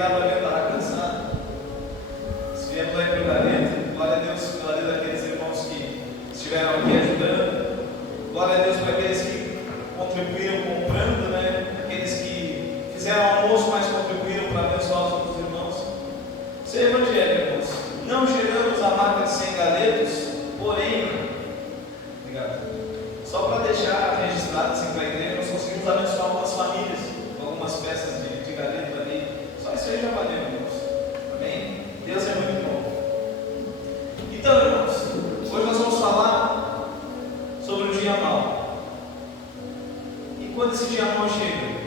estava ali, eu estava cansado. Se vier para ir para o Galeto, glória a Deus daqueles irmãos que estiveram aqui ajudando. Glória a Deus para aqueles que contribuíram comprando, né? Aqueles que fizeram almoço, mas contribuíram para abençoar os outros irmãos. Ser evangelho, irmãos. Não chegamos à marca de 100 galetos, porém, obrigado. Só para deixar registrado assim para a igreja, nós conseguimos abençoar algumas famílias, com algumas peças de galeto ali. Só isso aí já valeu, irmãos. Amém? Deus é muito bom. Então, irmãos, hoje nós vamos falar sobre o dia mau. E quando esse dia mau chega,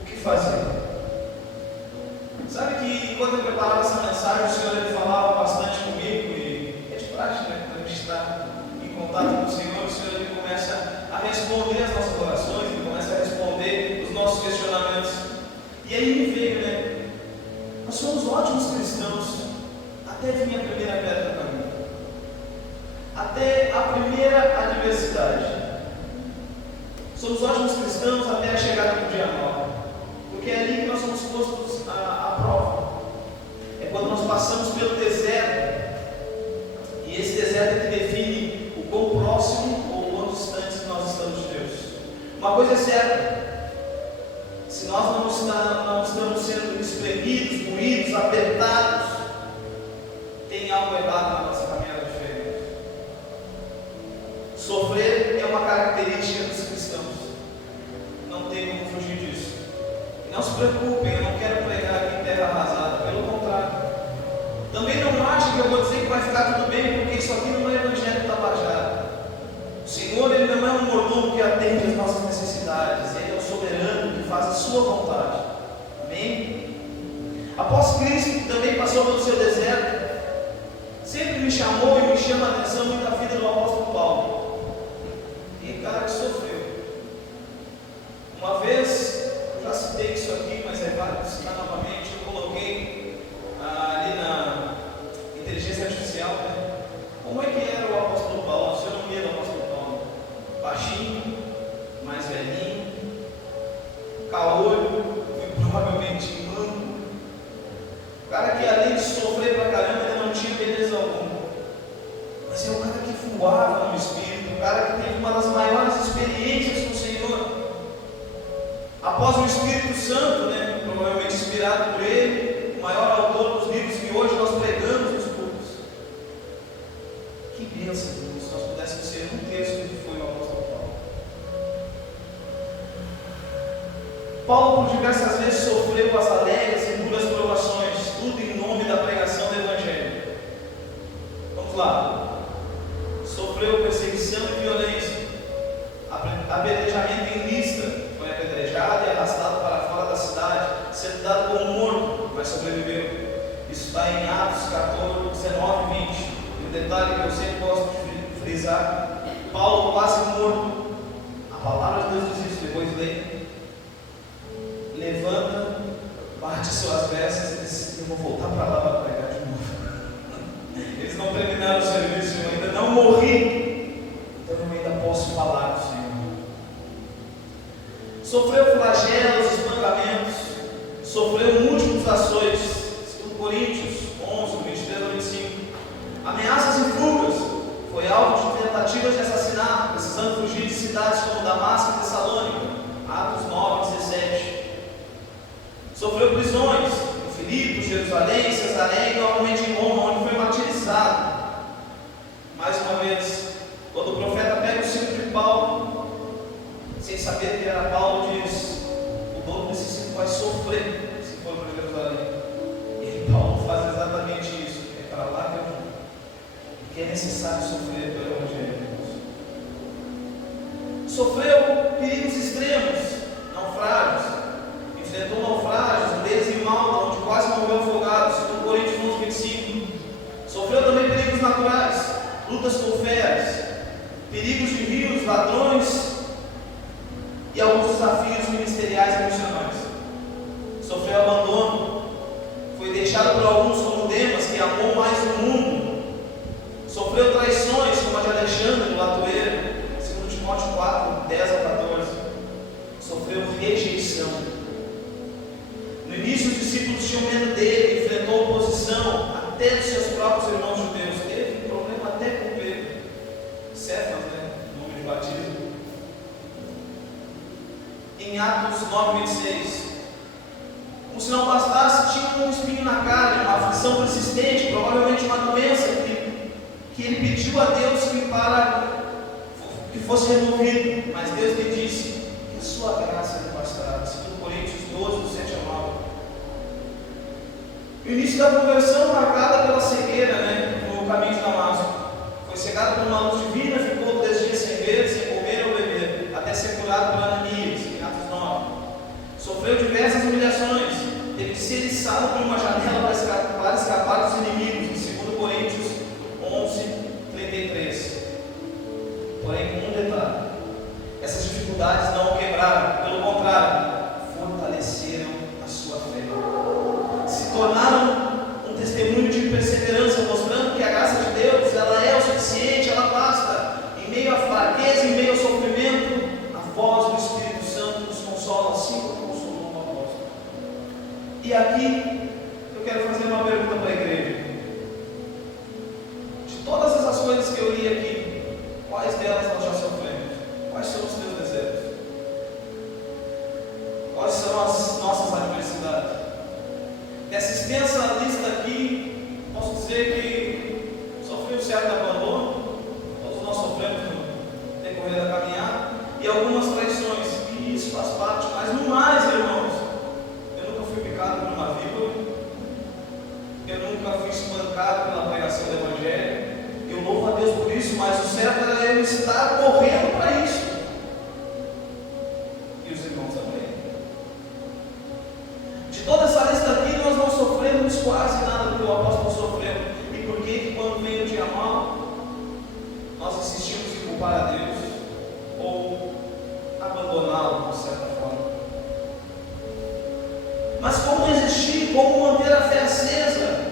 o que fazer? Sabe que quando eu preparava essa mensagem, o Senhor ele falava bastante comigo, e é de prática, né? Quando a gente está em contato com o Senhor ele começa a responder as nossas orações, ele começa a responder os nossos questionamentos. E aí me veio, né? Nós somos ótimos cristãos até vir a primeira pedra do caminho, até a primeira adversidade. Somos ótimos cristãos até a chegada do dia mau, porque é ali que nós somos postos à prova. É quando nós passamos pelo deserto, e esse deserto é que define o quão próximo ou quão distante nós estamos de Deus. Uma coisa é certa: se nós não estamos sendo espremidos, moídos, apertados, tem algo errado na nossa caminhada de fé. Sofrer é uma característica dos cristãos, não tem como fugir disso. E não se preocupem, eu não quero pregar aqui em terra arrasada, pelo contrário. Também não acha que eu vou dizer que vai ficar tudo bem, porque isso aqui não é evangelho tabajara. O Senhor ele não é um mordomo que atende às nossas necessidades, Ele é o soberano que faz a sua vontade. Amém? Após Cristo, que também passou pelo seu deserto, sempre me chamou e me chama a atenção muito a vida do apóstolo Paulo. E cara que sofreu. Uma vez, eu já citei isso aqui, mas é válido citar novamente, eu coloquei ali na inteligência artificial, né? Como é que era o apóstolo Paulo? A fisionomia do apóstolo Paulo: baixinho, mais velhinho, caolho, provavelmente manco. O cara que além de sofrer pra caramba, ele não tinha beleza alguma. Mas é o cara que voava no Espírito, o cara que teve uma das maiores experiências com o Senhor. Após o Espírito Santo, né? Provavelmente inspirado por ele, o maior autor dos livros que hoje nós pregamos nos cultos. Que bênção, se nós pudéssemos ser um terço do que foi o apóstolo Paulo. Paulo, por diversas vezes, sofreu as alegres e duras provações, tudo em nome da pregação do Evangelho. Vamos lá. Sofreu perseguição e violência, apedrejamento em Listra, foi apedrejado e arrastado para fora da cidade, sendo dado como morto, mas sobreviveu. Isso está em Atos 14, 19 e 20. E um detalhe que eu sempre gosto de frisar: Paulo quase morto. A palavra de Deus diz isso, depois lê. Levanta, bate suas vestes e diz: eu vou voltar para lá para pregar de novo. Eles não terminaram o serviço, eu ainda não morri, então eu ainda posso falar do Senhor. Sofreu flagelos, espancamentos, sofreu múltiplos açoites, 2 Coríntios 11, 23 a 25. Ameaças e fugas, foi alvo de tentativas de assassinato, precisando fugir de cidades como Damasco e Tessalônica, Atos 9, 17. Sofreu prisões em Filipos, Jerusalém, Cesarém e novamente em Roma, onde foi martirizado. Mais uma vez, quando o profeta pega o cinto de Paulo, sem saber que era Paulo, diz: o dono desse cinto vai sofrer se for para Jerusalém. E Paulo faz exatamente isso: é para lá que eu vou, porque é necessário sofrer pelo Evangelho. Sofreu perigos extremos, naufrágios, enfrentou naufrágios, um em Malta, onde quase morreu afogado, 2 Coríntios 11, 25. Sofreu também perigos naturais, lutas com feras, perigos de rios, ladrões e alguns desafios ministeriais e missionários. Sofreu abandono, foi deixado por alguns como Demas, que amou mais o mundo. Sofreu traições, como a de Alexandre, do latoeiro, 2 Timóteo 4, 10 a 14. Sofreu rejeição. No início, os discípulos tinham medo dele, enfrentou oposição até dos seus próprios irmãos judeus. Teve problema até com Pedro. Cefas, né? Nome de batismo. Em Atos 9:26. Como se não bastasse, tinha um espinho na carne, uma aflição persistente, provavelmente uma doença que ele pediu a Deus que fosse removido. Mas Deus lhe disse que a sua graça lhe bastará. 2 Coríntios 12, do 7 ao 9. O início da conversão marcada pela cegueira, no caminho de Damasco. Foi cegado por uma luz divina, ficou 3 dias sem ver, sem comer ou beber, até ser curado por Ananias, em Atos 9. Sofreu diversas humilhações, teve que ser içado por uma janela para escapar dos inimigos, em 2 Coríntios 11:33. Porém, com um detalhe: essas dificuldades não o quebraram, pelo contrário, fortaleceram a sua fé. Se tornaram um testemunho de perseverança, mostrando que a graça de Deus, ela é o suficiente, ela basta. Em meio à fraqueza, em meio ao sofrimento, a voz do Espírito Santo nos consola, assim como consolou o apóstolo. E aqui eu quero fazer uma pergunta para a igreja. De todas essas coisas que eu li aqui, quais delas nós já sofremos? Quais são os teus desertos? Quais são as nossas adversidades? Dessa extensa lista aqui, posso dizer que sofri um certo abandono, todos nós sofremos no decorrer da caminhada, e algumas traições, e isso faz parte, mas no mais, irmãos, eu nunca fui picado por uma víbora, eu nunca fui espancado pela pregação do Evangelho. Eu louvo a Deus por isso, mas o certo era eu estar correndo para isso. E os irmãos também. De toda essa lista aqui, nós não sofremos quase nada do que o apóstolo sofreu. E por que quando vem o dia mal, nós insistimos em culpar a Deus ou abandoná-lo, de certa forma? Mas como resistir? Como manter a fé acesa?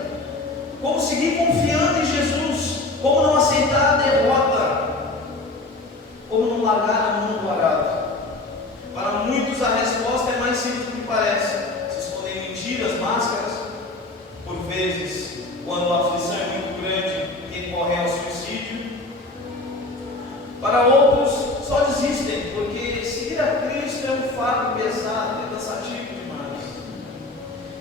Como seguir confiando em Jesus? Como não aceitar a derrota? Como não largar a mão do arado? Para muitos a resposta é mais simples do que parece. Se escondem mentiras, máscaras. Por vezes, quando a aflição é muito grande, recorrem ao suicídio. Para outros, só desistem, porque seguir a Cristo é um fardo pesado, é cansativo demais.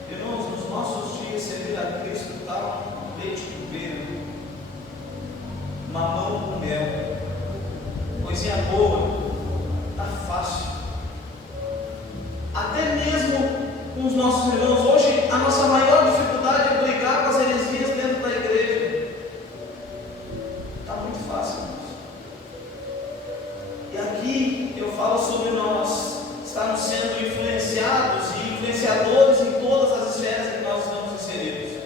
Irmãos, nos nossos dias, servir a Cristo está um leite do verde, mamão com mel, coisinha boa, está fácil. Até mesmo com os nossos irmãos, hoje a nossa maior dificuldade é brigar com as heresias dentro da igreja. Está muito fácil, irmãos. E aqui eu falo sobre nós estarmos sendo influenciados e influenciadores em todas as esferas em que nós estamos inseridos.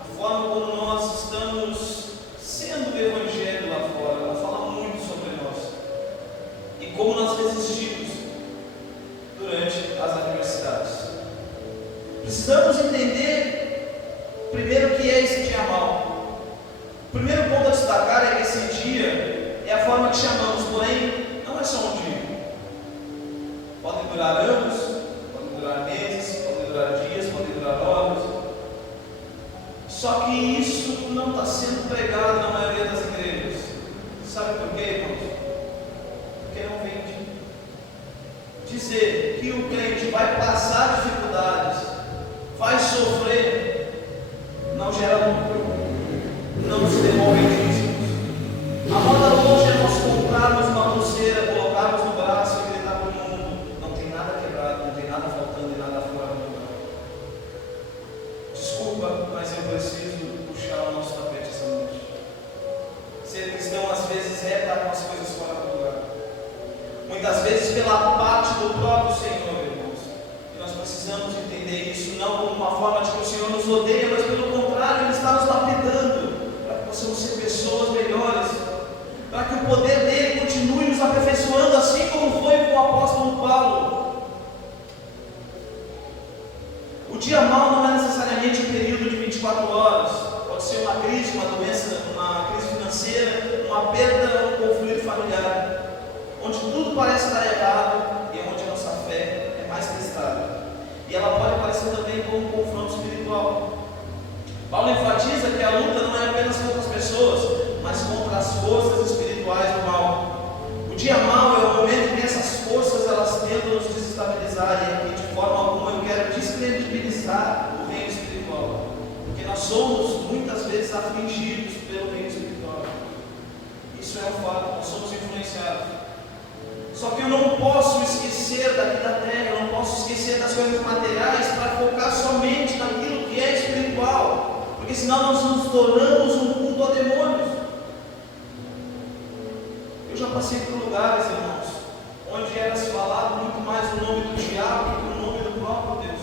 A forma como nós estamos sendo o Evangelho lá fora, ela fala muito sobre nós. E como nós resistimos durante as adversidades. Precisamos entender primeiro o que é esse dia mau. O primeiro ponto a destacar é que esse dia é a forma que chamamos, porém não é só um dia. Pode durar anos, pode durar meses, pode durar dias, pode durar horas. Só que isso não está sendo pregado na maioria das igrejas. Sabe por quê, irmãos? Porque não vem dizer que o crente vai passar dificuldades, vai sofrer, não gera lucro, não se devolve dízimos. A moda hoje é nós comprarmos uma pulseira, colocarmos no braço e gritar para o mundo: não tem nada quebrado, não tem nada faltando e nada fora do lugar. Desculpa, mas eu preciso puxar o nosso tapete essa noite. Ser cristão às vezes é estar com as coisas fora do lugar. Muitas vezes pela parte do próprio Senhor, irmãos. E nós precisamos entender isso não como uma forma de que o Senhor nos odeia, mas pelo contrário, Ele está nos lapidando para que possamos ser pessoas melhores, para que o poder dele continue nos aperfeiçoando, assim como foi com o apóstolo Paulo. O dia mau não é necessariamente um período de 24 horas, pode ser uma crise, uma doença, uma crise financeira, uma perda, um conflito familiar, onde tudo parece estar errado e onde a nossa fé é mais testada. E ela pode aparecer também como um espiritual. Paulo enfatiza que a luta não é apenas contra as pessoas, mas contra as forças espirituais do mal. O dia mau é o momento em que essas forças elas tentam nos desestabilizar, e aqui de forma alguma eu quero descredibilizar o reino espiritual, porque nós somos muitas vezes afligidos pelo reino espiritual. Isso é um fato, nós somos influenciados. Só que eu não posso esquecer daqui da terra, eu não posso esquecer das coisas materiais para focar somente naquilo que é espiritual, porque senão nós nos tornamos um culto a demônios. Eu já passei por lugares, irmãos, onde era se falado muito mais o nome do diabo do que o nome do próprio Deus,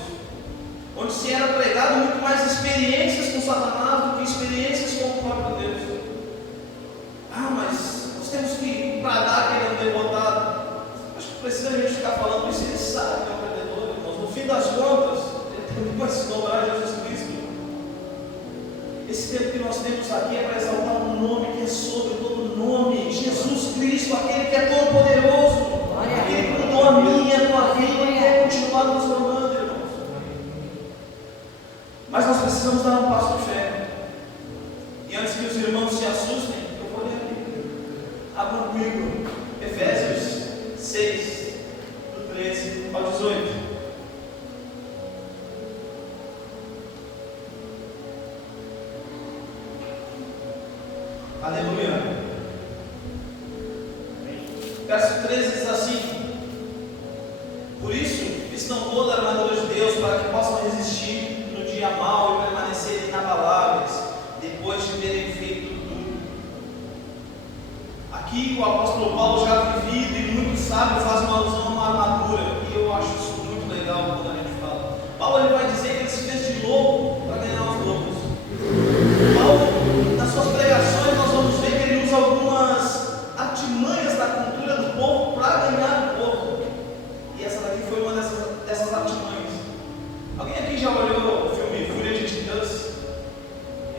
onde se era pregado muito mais experiências com Satanás do que experiências com o próprio Deus. Mas nós temos que bradar que ele é um derrotado. Acho que precisa a gente ficar falando isso, ele sabe que é um perdedor, irmãos. No fim das contas, ele vai se dobrar a Jesus Cristo. Esse tempo que nós temos aqui é para exaltar um nome que é sobre todo nome, Jesus Cristo, aquele que é todo poderoso, aquele que mudou a minha, a tua vida e quer continuar nos formando, irmãos. Mas nós precisamos dar um passo de fé. E antes que os irmãos se assustem, eu vou ler aqui. Abra comigo Efésios 6, do 13 ao 18. Aleluia. Verso 13 diz assim: por isso, vistam toda a armadura de Deus, para que possam resistir no dia mau e permanecerem inabaláveis, depois de terem feito tudo. Aqui o apóstolo Paulo, já vivido e muito sábio, faz uma alusão a uma armadura, e eu acho isso muito legal quando a gente fala. Paulo ele vai dizer que ele se fez de lobo para ganhar os lobos. Paulo, nas suas pregações, nós vamos ver que ele usa algumas artimanhas da cultura do povo para ganhar o povo. E essa daqui foi uma dessas artimanhas. Alguém aqui já olhou o filme Fúria de Titãs?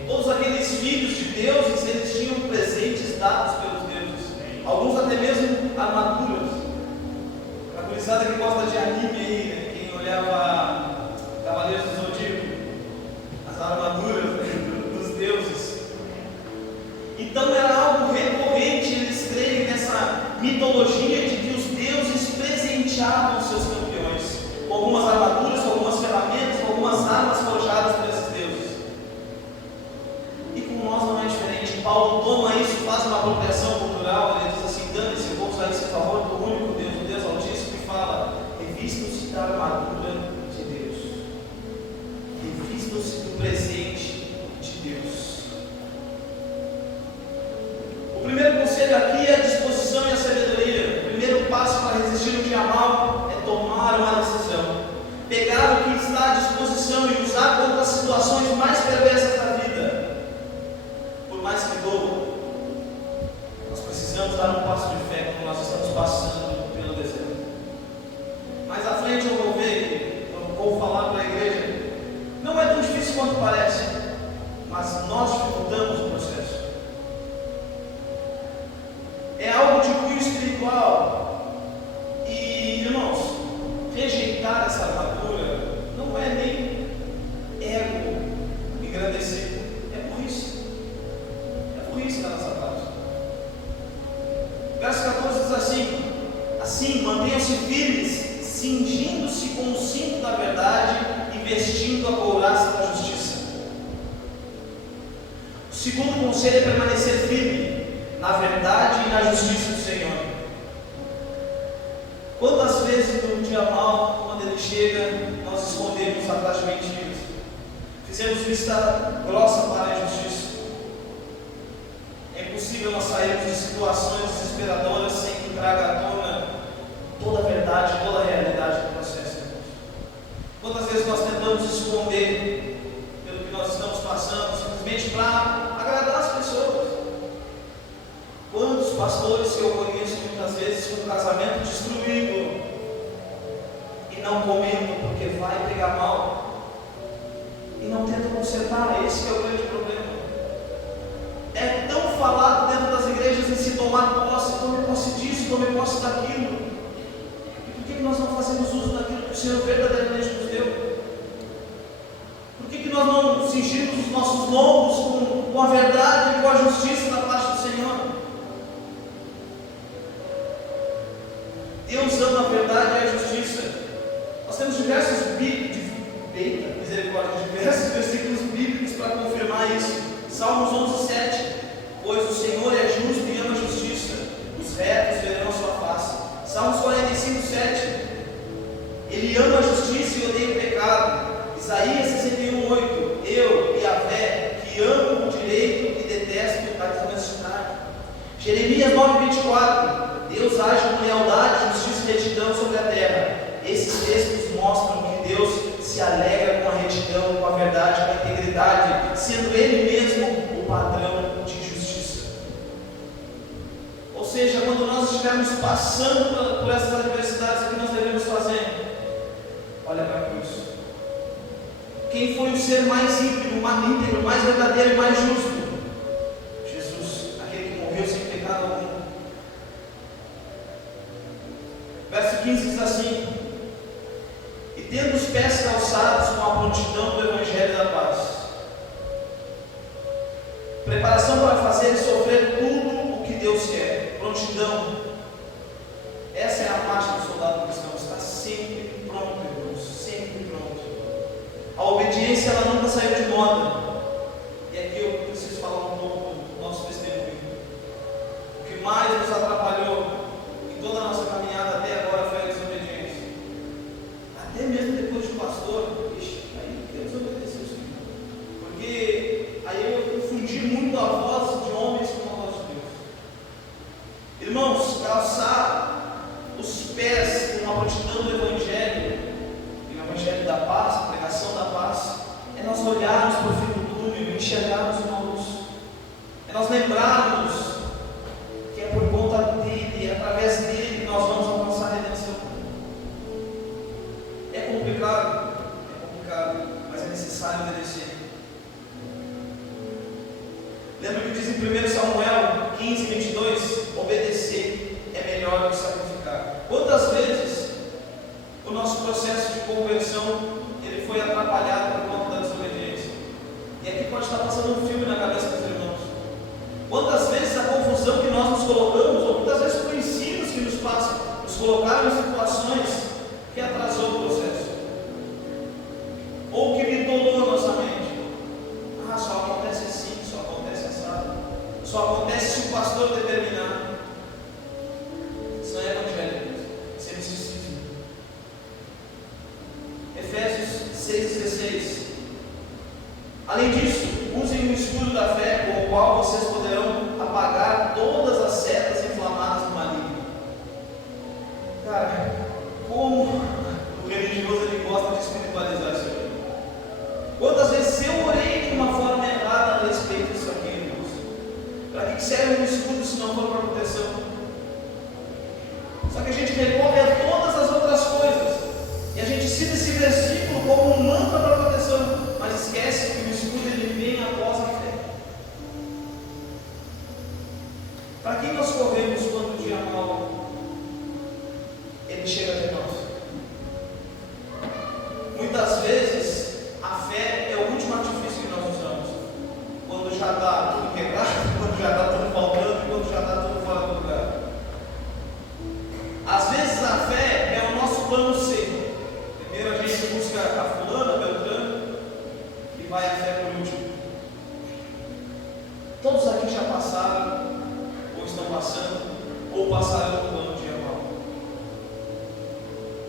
Todos aqueles filhos de deuses, eles tinham presentes dados pelos deuses. Alguns até mesmo armaduras. A gurizada que gosta de anime aí, né? Quem olhava Cavaleiros do Zodíaco, as armaduras dos deuses. Então era algo recorrente eles crerem nessa mitologia de que os deuses presenteavam os seus campeões com algumas armaduras, com algumas ferramentas, com algumas armas forjadas por esses deuses. E com nós não é diferente. Paulo toma isso, faz uma apropriação cultural, ele diz assim: dane-se, eu vou usar isso em favor do único Deus, o Deus Altíssimo, que fala: revistam-se da armadura de Deus, revistam-se do presente de Deus. O primeiro conselho aqui é a disposição e a sabedoria. O primeiro passo para resistir o dia mau é tomar uma decisão, pegar o que está à disposição e usar contra as situações mais perversas da vida. Por mais que doa, nós precisamos dar um passo de fé quando nós estamos passando pelo deserto. Mais à frente eu vou ver, eu vou falar para a igreja, não é tão difícil quanto parece, mas nós dificultamos o processo. É algo de cunho espiritual. E, irmãos, rejeitar essa armadura não é nem ego engrandecido, é burrice. É burrice da nossa parte. Verso 14 diz assim: mantenham-se firmes, cingindo-se com o cinto da verdade e vestindo a couraça da justiça. O segundo conselho é permanecer firme na verdade e na justiça do Senhor. Quantas vezes no dia mau, quando ele chega, nós escondemos atrás de mentiras, fizemos vista grossa para a injustiça. É impossível nós sairmos de situações desesperadoras sem que traga à tona toda a verdade, toda a realidade do processo. Quantas vezes nós tentamos esconder pelo que nós estamos passando, simplesmente para agradar as pessoas? Quantos pastores que eu conheço muitas vezes com o casamento destruído e não comentam porque vai pegar mal e não tentam consertar? Esse é o grande problema. É tão falado dentro das igrejas em se tomar posse, tome posse disso, tome posse daquilo. E por que nós não fazemos uso daquilo que o Senhor verdadeiramente nos deu? Por que nós não cingimos os nossos lombos com a verdade e com a justiça da parte do Senhor? Deus ama a verdade e a justiça. Nós temos diversos versículos bíblicos para confirmar isso. Salmos 11:7. Pois o Senhor é justo e ama a justiça, os retos verão a sua face. Salmos 45:7. Ele ama a justiça e odeia o pecado. Isaías 61:8. Eu, Yahvé, que amo o direito e detesto a desonestidade. Jeremias 9:24. Deus age com lealdade, justiça e retidão sobre a terra. Esses textos mostram que Deus se alegra com a retidão, com a verdade, com a integridade, sendo Ele mesmo o padrão de justiça. Ou seja, quando nós estivermos passando por essas adversidades, o que nós devemos fazer? Olha para a cruz. Quem foi o ser mais íntegro, mais verdadeiro e mais justo? Jesus, aquele que morreu sem pecado algum. Verso 15 diz assim: e tendo os pés calçados com a prontidão do Evangelho da paz, preparação para fazer e sofrer tudo o que Deus quer. Prontidão, essa é a marcha do soldado cristão, está sempre pronto, irmãos, sempre pronto. A obediência, ela nunca saiu de moda. E aqui eu preciso falar um pouco do nosso testemunho. O que mais nos atrapalhou em toda a nossa caminhada até agora foi a desobediência. Até mesmo depois de pastor, aí eu desobedeci o Senhor. Porque aí eu confundi muito a voz de homens com a voz de Deus. Irmãos, calçar os pés com a prontidão do Evangelho, e o Evangelho da paz, a pregação da paz, é nós olharmos para o fim do túnel e enxergarmos uma luz. É nós lembrarmos que é por conta dele, é através dele que nós vamos alcançar a redenção. É complicado, mas é necessário obedecer. Lembra que diz em 1 Samuel 15:22, obedecer é melhor do que sacrificar. Quantas vezes o nosso processo de conversão ele foi atrapalhado por conta da desobediência? E aqui pode estar passando um filme na cabeça dos irmãos. Quantas vezes a confusão que nós nos colocamos, ou muitas vezes por ensinos que nos passam, nos colocaram em situações que atrasou o processo, ou que bitolou a nossa mente. Só acontece assim, só acontece assado, só acontece se o pastor determinar. Isso não é evangelho, isso é misticismo. Efésios 6,16. Além disso, usem o escudo da fé, com o qual vocês poderão apagar todas as setas inflamadas do maligno. Cara, como o religioso ele gosta de espiritualizar isso aqui. Quantas vezes eu orei de uma forma errada a respeito disso aqui, irmãos? Para que serve um escudo se não for para proteção? Só que a gente recorre a todas as outras coisas, e a gente cita esse versículo como um mantra para proteção, mas esquece que o escudo ele vem após a fé. Para quem nós corremos quando o dia mal ele chega até nós? Muitas vezes a fé é o último artifício que nós usamos, quando já está tudo quebrado, quando já está tudo faltando, quando já está tudo fora do lugar. Às vezes a fé é o nosso plano C. Primeiro a gente busca a fulana, Beltrano, e vai a fé por último. Todos aqui já passaram, ou estão passando, ou passaram no plano de mal.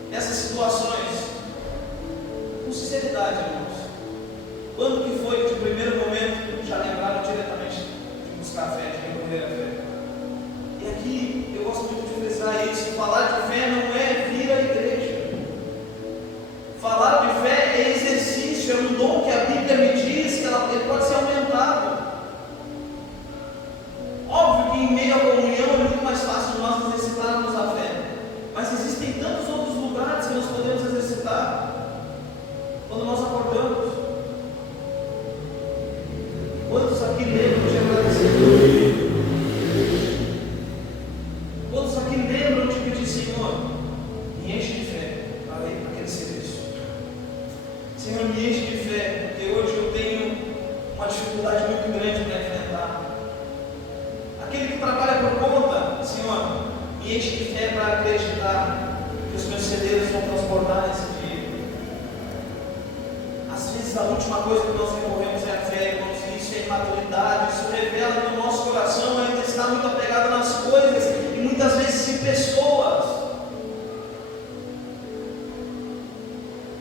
Nessas situações, com sinceridade, irmãos, quando que foi que de primeiro momento já lembraram diretamente de buscar a fé, de recorrer à fé? E aqui eu gosto muito de frisar isso: falar de fé não é vir à igreja. Falar de fé é exercício, é um dom que a Bíblia me diz que ele pode ser aumentado. Óbvio que em meio à comunhão é muito mais fácil nós exercitarmos a fé, mas existem tantos outros lugares que nós podemos exercitar. Quando nós acordamos, quantos aqui lembram de agradecer? Quantos aqui lembram de pedir: Senhor, me enche de fé para ir para aquele serviço? Senhor, me enche de fé, porque celeiros vão transbordar nesse dia. Às vezes a última coisa que nós recorremos é a fé, irmãos, e isso é imaturidade, isso revela que o nosso coração ainda está muito apegado nas coisas e muitas vezes em pessoas.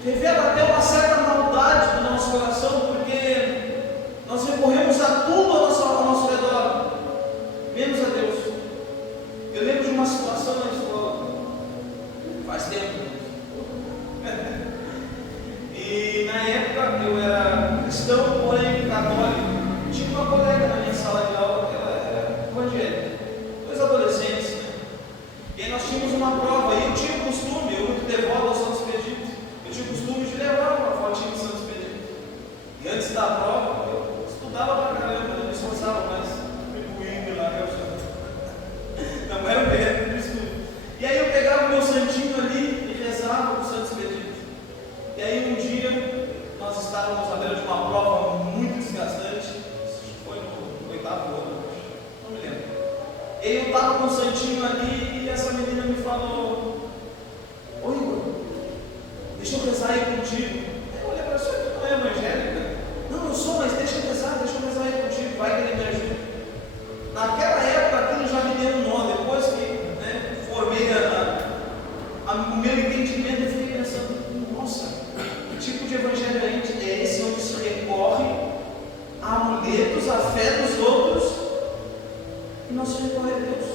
Revela até uma certa maldade do nosso coração, porque nós recorremos a tudo ao nosso redor, menos a Deus. Eu lembro de uma situação na escola, faz tempo, e na época eu era cristão, porém católico. Tinha uma colega na minha sala de aula que ela era evangélica, dois adolescentes, né? E aí nós tínhamos uma prova, e eu tinha o costume, eu muito devoto ao Santo Expedito, eu tinha o costume de levar uma fotinha do Santo Expedito. E antes da prova, eu estudava pra caramba, eu me esforçava, mas contribuindo lá, eu não era perto do estudo. E aí eu pegava o meu santinho ali e rezava o Santo Expedito. E aí um dia nós estávamos à beira de uma prova muito desgastante, foi no 8º ano, não me lembro. E aí eu estava com o santinho ali e essa menina me falou: "Ô Igor, deixa eu rezar aí contigo." Aí eu olhei para ela: "Você não é evangélica?" "Não, eu sou, mas deixa eu rezar aí contigo, vai que ele me ajuda." Naquela época aquilo já me deu um nó. Depois que formei o meu entendimento, eu fiquei pensando: nossa, que tipo de evangelho é esse onde se recorre a amuletos, a fé dos outros e não se recorre a Deus?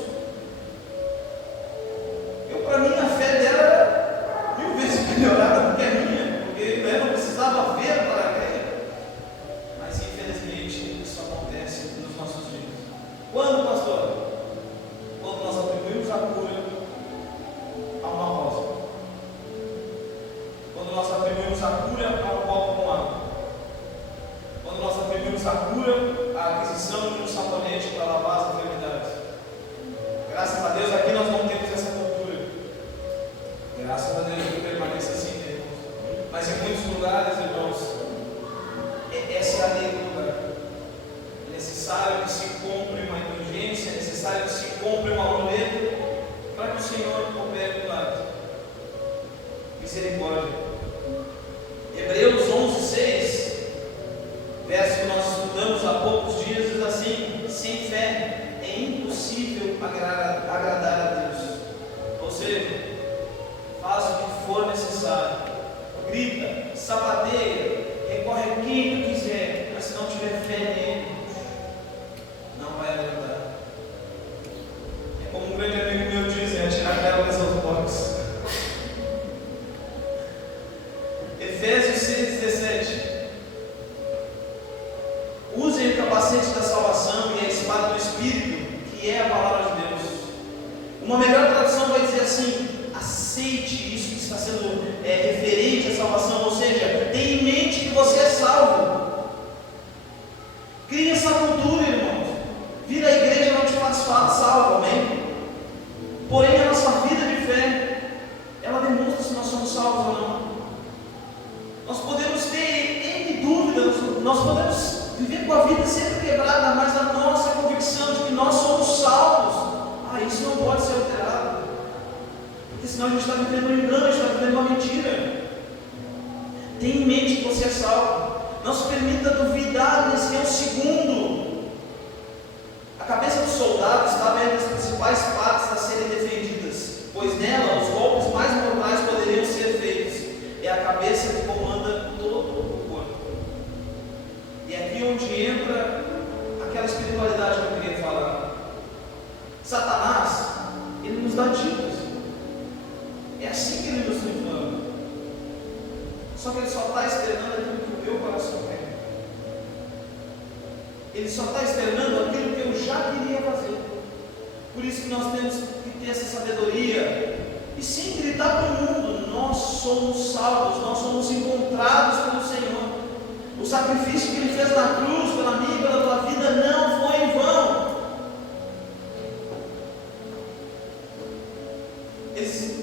Para mim, a fé dela era 1000 vezes melhorada do que a minha, porque eu não precisava ver para crer. Mas infelizmente isso acontece nos nossos dias. Quando, pastor? Quando nós atribuímos a cura a uma rosa. Quando nós atribuímos a cura a um copo com água. Quando nós atribuímos a cura à aquisição de um sabonete para lavar as enfermidades. Graças a Deus aqui nós não temos essa cultura. Graças a Deus que permaneça assim, irmãos. Mas em muitos lugares, irmãos, essa é a lei do lugar. É necessário que se compre uma indulgência, é necessário que se compre um amuleto para que o Senhor opere do lado. Misericórdia. Hebreus 11:6, verso que nós estudamos há poucos dias, diz assim: sem fé é impossível agradar a Deus. Ou seja, faz o que for necessário, grita, sapateia, recorre a quem tu quiser, mas se não tiver fé nele, não vai agradar. É como um grande amigo meu diz: é tirar pérolas aos porcos. Efésios 6:17. Usem o capacete da salvação e a espada do Espírito, que é a palavra de Deus. Uma melhor tradução vai dizer assim: aceite isso que está sendo referente à salvação, ou seja, tenha em mente que você é salvo. Crie essa cultura, irmãos. Vir à igreja não te faz salvo, amém? Porém, a nossa vida de fé, ela demonstra se nós somos salvos ou não. Nós podemos ter N dúvidas, nós podemos viver com a vida sempre quebrada, mas a nossa convicção de que nós somos salvos, isso não pode ser alterado. Porque senão a gente está vivendo um engano, a gente está vivendo uma mentira. Tenha em mente que você é salvo. Não se permita duvidar nesse é o segundo. A cabeça do soldado estava entre as principais partes a serem defendidas, pois nela os golpes mais mortais poderiam ser feitos. É a cabeça que comanda todo o corpo. E é aqui onde entra aquela espiritualidade que eu queria falar. Satanás, ele nos dá dicas. É assim que ele nos engana. Só que ele só está externando aquilo que o meu coração quer. Ele só está externando aquilo que eu já queria fazer. Por isso que nós temos que ter essa sabedoria e sim gritar para o mundo: nós somos salvos, nós somos encontrados pelo Senhor. O sacrifício que Ele fez na cruz, pela minha e pela tua vida, não foi em vão.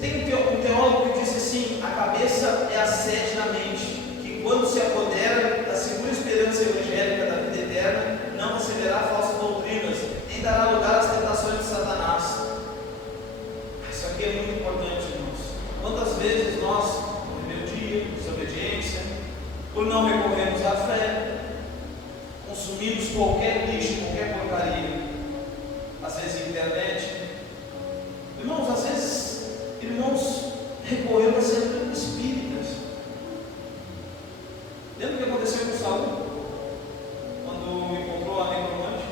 Tem um teólogo que diz assim: a cabeça é a sede da mente, que quando se apodera da segura esperança evangélica da vida eterna, não receberá falsas doutrinas, nem dará lugar às tentações de Satanás. Isso aqui é muito importante, irmãos. Quantas vezes por não recorrermos à fé, consumimos qualquer lixo, qualquer porcaria, às vezes internet. Irmãos, às vezes, recorremos a ser espíritas. Lembra o que aconteceu com Saul? Quando encontrou a necromante?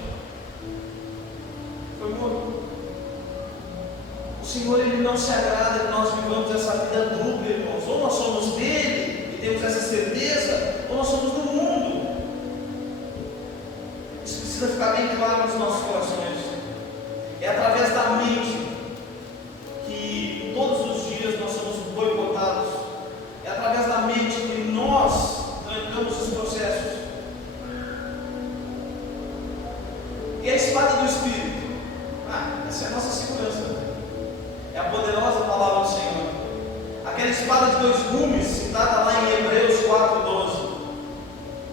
Foi morto. O Senhor, Ele não se agrada que nós vivamos essa vida dupla, irmãos. Ou nós somos dele e temos essa certeza, ou nós somos do mundo. Isso precisa ficar bem claro nos nossos corações. É através da mente que todos os dias nós somos boicotados. É através da mente que nós trancamos os processos. E a espada do Espírito? Essa é a nossa segurança. É a poderosa palavra do Senhor. Aquela espada de dois gumes, citada lá em Hebreus 4:12,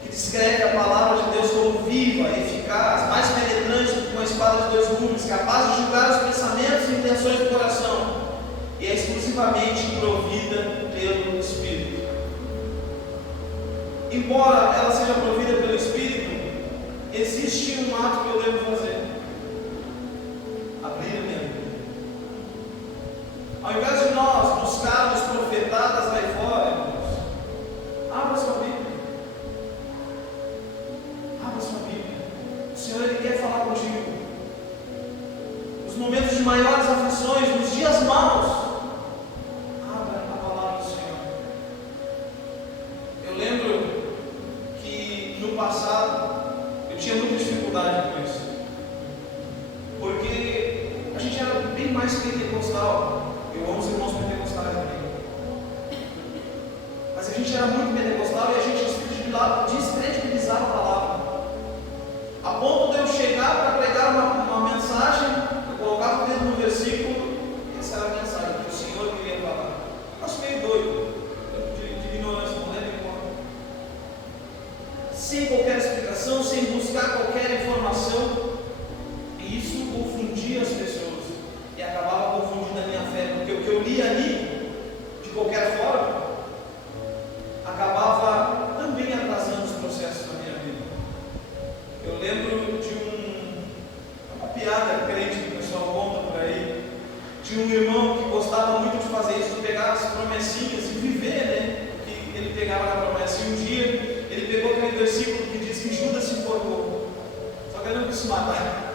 que descreve a palavra de Deus como viva, eficaz, mais penetrante do que uma espada de dois gumes, capaz de julgar os pensamentos e intenções do coração, e é exclusivamente provida pelo Espírito. Embora ela seja provida pelo Espírito, existe um ato que eu devo fazer: abrir a minha Bíblia. Ao invés de nós buscarmos profetadas lá fora, irmãos, abra sua Bíblia. Abra sua Bíblia. O Senhor, Ele quer falar contigo. Nos momentos de maiores aflições, nos dias maus, abra a palavra do Senhor. Eu lembro que no passado eu tinha muita dificuldade com isso, porque a gente era bem mais pentecostal. Eu amo os irmãos pentecostais aqui, mas a gente era muito pentecostal e a gente descredibilizava a palavra, a ponto de eu chegar para pregar uma mensagem, eu colocava o dedo no versículo e essa era a mensagem que o Senhor queria falar. Eu acho meio doido, de ignorância, não lembro como. Sem qualquer explicação, sem buscar qualquer informação, e isso confundia as pessoas e acabava confundindo a minha fé, porque o que eu li ali, de qualquer forma, acabava também atrasando os processos da minha vida. Eu lembro de uma piada crente que o pessoal conta por aí, de um irmão que gostava muito de fazer isso, de pegar as promessinhas e viver, né? Que ele pegava na promessa. E um dia ele pegou aquele versículo que diz que Judas se enforcou, só que ele não quis se matar.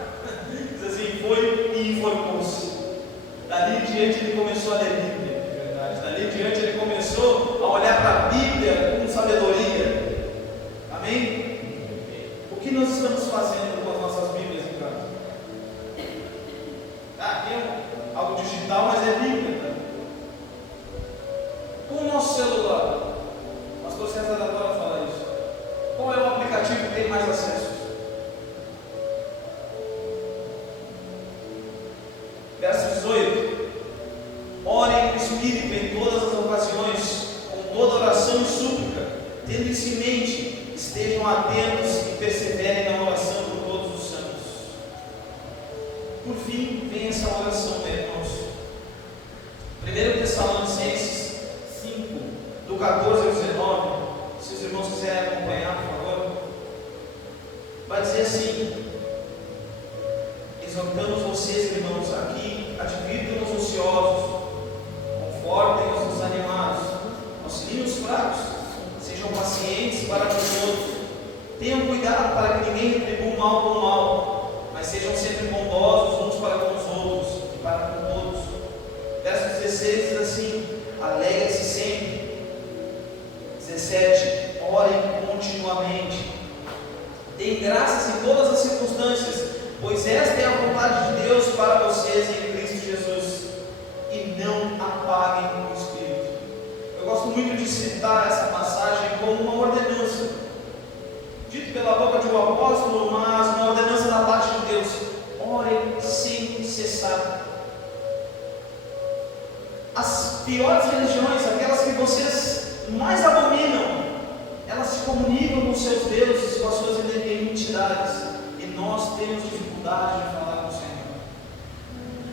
Diz assim: foi e enforcou-se. Dali em diante ele começou a ler Bíblia, de verdade. Dali em diante ele começou a olhar para a Bíblia com sabedoria. Amém? O que nós estamos fazendo com as nossas Bíblias em casa? Aqui é algo digital, mas é Bíblia, tá? Com o nosso celular, o pastor César adora falar isso. Qual é o aplicativo que tem mais acessos? Verso 18: orem no Espírito em todas as ocasiões, com toda oração e súplica, tendo isso em mente, estejam atentos e perseverem na oração por todos os santos. Por fim, vem essa oração, meus irmãos. 1 Tessalonicenses 5, do 14 ao 19, se os irmãos quiserem acompanhar, por favor, vai dizer assim: exortamos vocês, irmãos, aqui, advirtam os ociosos, confortem os desanimados, auxiliem os fracos, sejam pacientes para com todos, tenham cuidado para que ninguém retribua o mal com o mal, mas sejam sempre bondosos uns para com os outros e para com todos. Verso 16 diz assim: alegrem-se sempre. 17: orem continuamente, deem graças em todas as circunstâncias, pois esta é a vontade de Deus para vocês em Cristo Jesus, e não apaguem o Espírito. Eu gosto muito de citar essa passagem como uma ordenança, dito pela boca de um apóstolo, mas uma ordenança da parte de Deus: orem sem cessar. As piores religiões, aquelas que vocês mais abominam, elas se comunicam com seus deuses, com as suas identidades, e nós temos dificuldade de falar com o Senhor,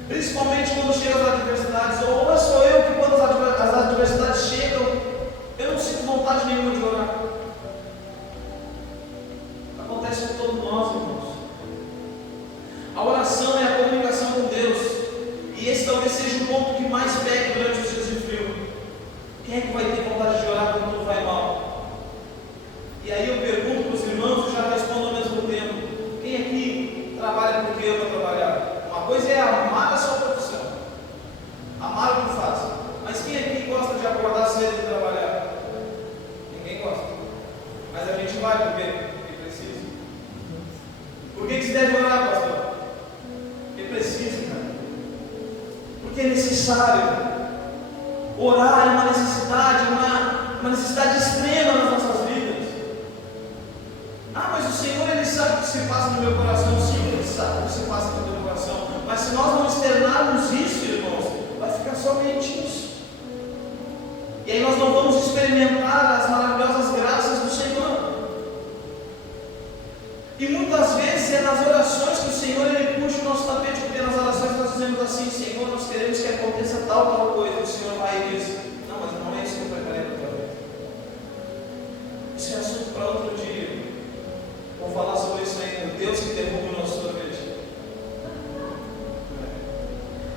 principalmente quando chegam as adversidades. Ou sou eu que, quando as adversidades chegam, eu não sinto vontade nenhuma de orar. vai por quê? Porque precisa. Por que se deve orar, pastor? Porque precisa, cara. Porque é necessário. Orar é uma necessidade, uma necessidade extrema nas nossas vidas. Ah, mas o Senhor, Ele sabe o que se passa no meu coração. Sim, Ele sabe o que se passa no meu coração. Mas se nós não externarmos isso, irmãos, vai ficar somente isso. E aí nós não vamos experimentar as maravilhosas graças do Senhor. E muitas vezes é nas orações que o Senhor Ele puxa o nosso tapete, porque nas orações nós dizemos assim: Senhor, nós queremos que aconteça tal coisa. O Senhor vai e diz: não, mas não é isso que eu preparei para tua vida. Isso é assunto para outro dia. Vou falar sobre isso ainda. Deus que derruba o nosso sorvete.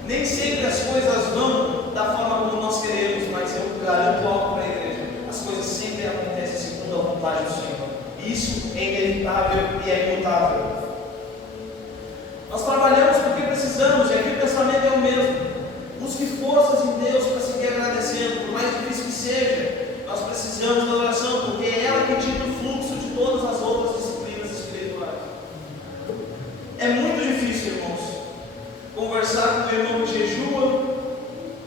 Nem sempre as coisas vão da forma como nós queremos, mas eu garanto algo para a igreja: as coisas sempre acontecem segundo a vontade do Senhor. Isso é inevitável e é imutável. Nós trabalhamos porque precisamos, e aqui o pensamento é o mesmo. Busque forças em Deus para seguir agradecendo, por mais difícil que seja. Nós precisamos da oração, porque é ela que dita o fluxo de todas as outras disciplinas espirituais. É muito difícil, irmãos, conversar com o irmão que jejua,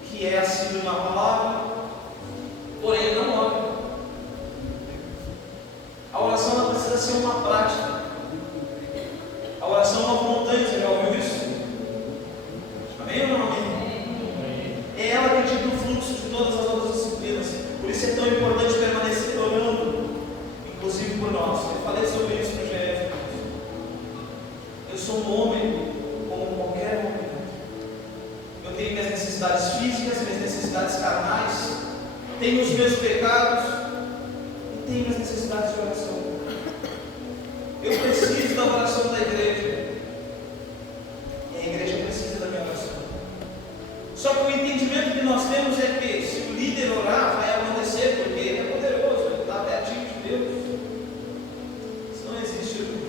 que é assíduo na palavra, porém ele não ora. A oração ela precisa ser uma prática. A oração é uma montanha, você já ouviu isso? Amém ou não amém? É ela que dita o fluxo de todas as outras disciplinas. Por isso é tão importante permanecer orando, inclusive por nós. Eu falei sobre isso no GF. Eu sou um homem como qualquer homem. Eu tenho minhas necessidades físicas, minhas necessidades carnais, tenho os meus pecados, tenho as necessidades de oração. Eu preciso da oração da igreja. E a igreja precisa da minha oração. Só que o entendimento que nós temos é que se o líder orar, vai acontecer, porque ele é poderoso, ele está pertinho de Deus. Isso não existe, irmão.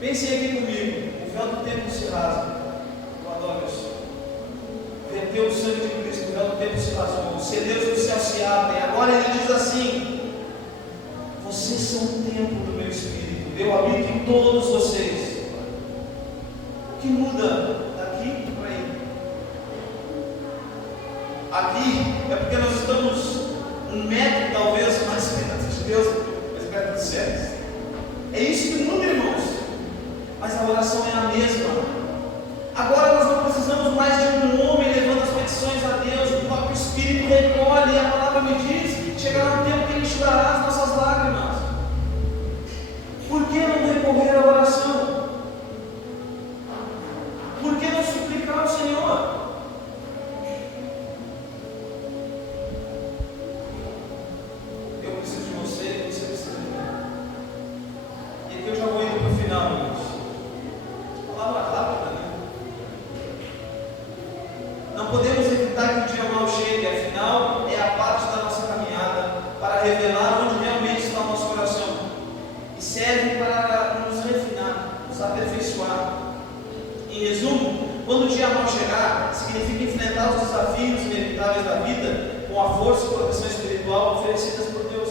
Pensem aqui comigo: o véu do templo se rasga. Eu adoro isso. Verteu o sangue de Cristo, o véu do templo se rasgou, os celeiros do céu se abrem. Agora ele diz assim: vocês são o templo do meu Espírito, eu habito em todos vocês. O que muda daqui para aí? Aqui é porque nós estamos um metro talvez mais perto de Deus, mais perto dos céus. É isso que muda, irmãos. Mas a oração é a mesma. Agora nós não precisamos mais de um homem levando as petições a Deus. O próprio Espírito recolhe, e a palavra me diz: chegará um tempo que Ele enxugará as nossas lágrimas. Por que não recorrer à oração? Por que não suplicar ao Senhor? Eu preciso de você, você precisa de mim. E aqui eu já vou indo para o final, irmãos. Palavra rápida, né? Não podemos evitar que o dia mal chegue, afinal, é a parte da nossa caminhada para revelar onde realmente está o nosso coração. E serve para nos refinar, nos aperfeiçoar. Em resumo, quando o dia mal chegar, significa enfrentar os desafios inevitáveis da vida com a força e proteção espiritual oferecidas por Deus,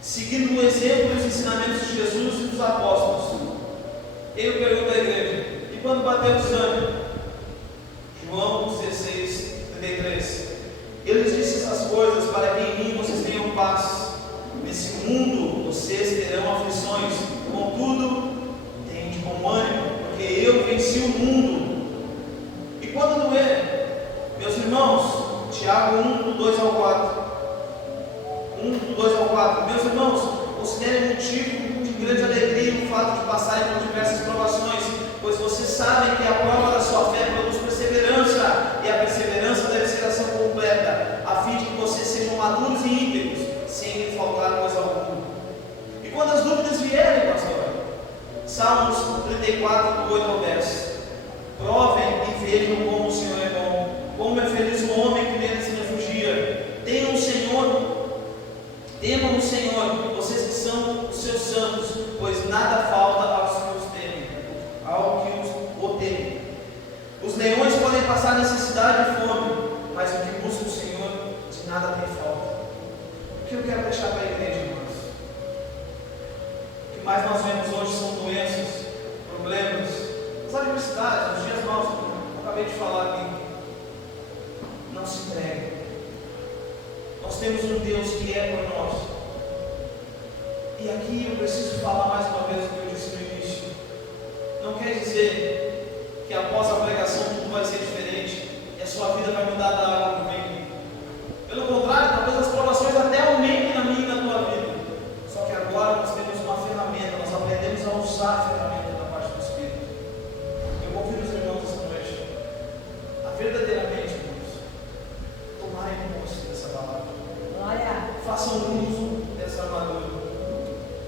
seguindo o exemplo e os ensinamentos de Jesus e dos apóstolos. Eu pergunto à igreja: e quando bater o desânimo? João 16, 33. Eu lhes disse essas coisas para que em mim vocês tenham paz. Nesse mundo vocês terão aflições, contudo, tenham de bom ânimo, porque eu venci o mundo. E quando doer, meus irmãos, Tiago 1, do 2 ao 4. 1, do 2 ao 4. Meus irmãos, considerem motivo de grande alegria o fato de passarem por diversas provações, pois vocês sabem que a prova da sua fé produz perseverança, e a perseverança deve ser ação completa, a fim de que vocês sejam maduros e íntegros, sem lhe faltar coisa alguma. E quando as dúvidas vierem, pastor, Salmos 34, do 8 ao 10. Provem e vejam como o Senhor é bom, como é feliz o homem que nele se refugia. Temam o Senhor, vocês que são os seus santos, pois nada falta aos que os temem, ao que o temem. Os leões podem passar necessidade e fome, mas o que busca o Senhor de nada tem falta. que eu quero deixar para a igreja, irmãos? O que mais nós vemos hoje são doenças, problemas, as adversidades, os dias maus, como eu acabei de falar aqui. Não se entregue. Nós temos um Deus que é por nós. E aqui eu preciso falar mais uma vez o que eu disse no início. Não quer dizer que após a pregação tudo vai ser diferente e a sua vida vai mudar da água para o vinho. Pelo contrário, talvez as provações até aumentem na minha e na tua vida. Só que agora nós temos uma ferramenta, nós aprendemos a usar a ferramenta da parte do Espírito. Eu convido os irmãos essa noite a verdadeiramente, irmãos, tomarem posse dessa palavra. Façam uso dessa armadura.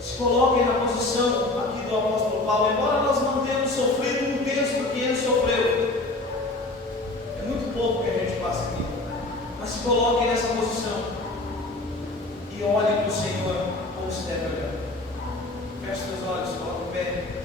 Se coloquem na posição aqui do apóstolo Paulo, embora nós não tenhamos sofrido o texto que ele sofreu. É muito pouco que a gente passa aqui. Mas se coloquem nessa posição e olhem para o Senhor como se deve olhar. Feche seus olhos, coloque o pé.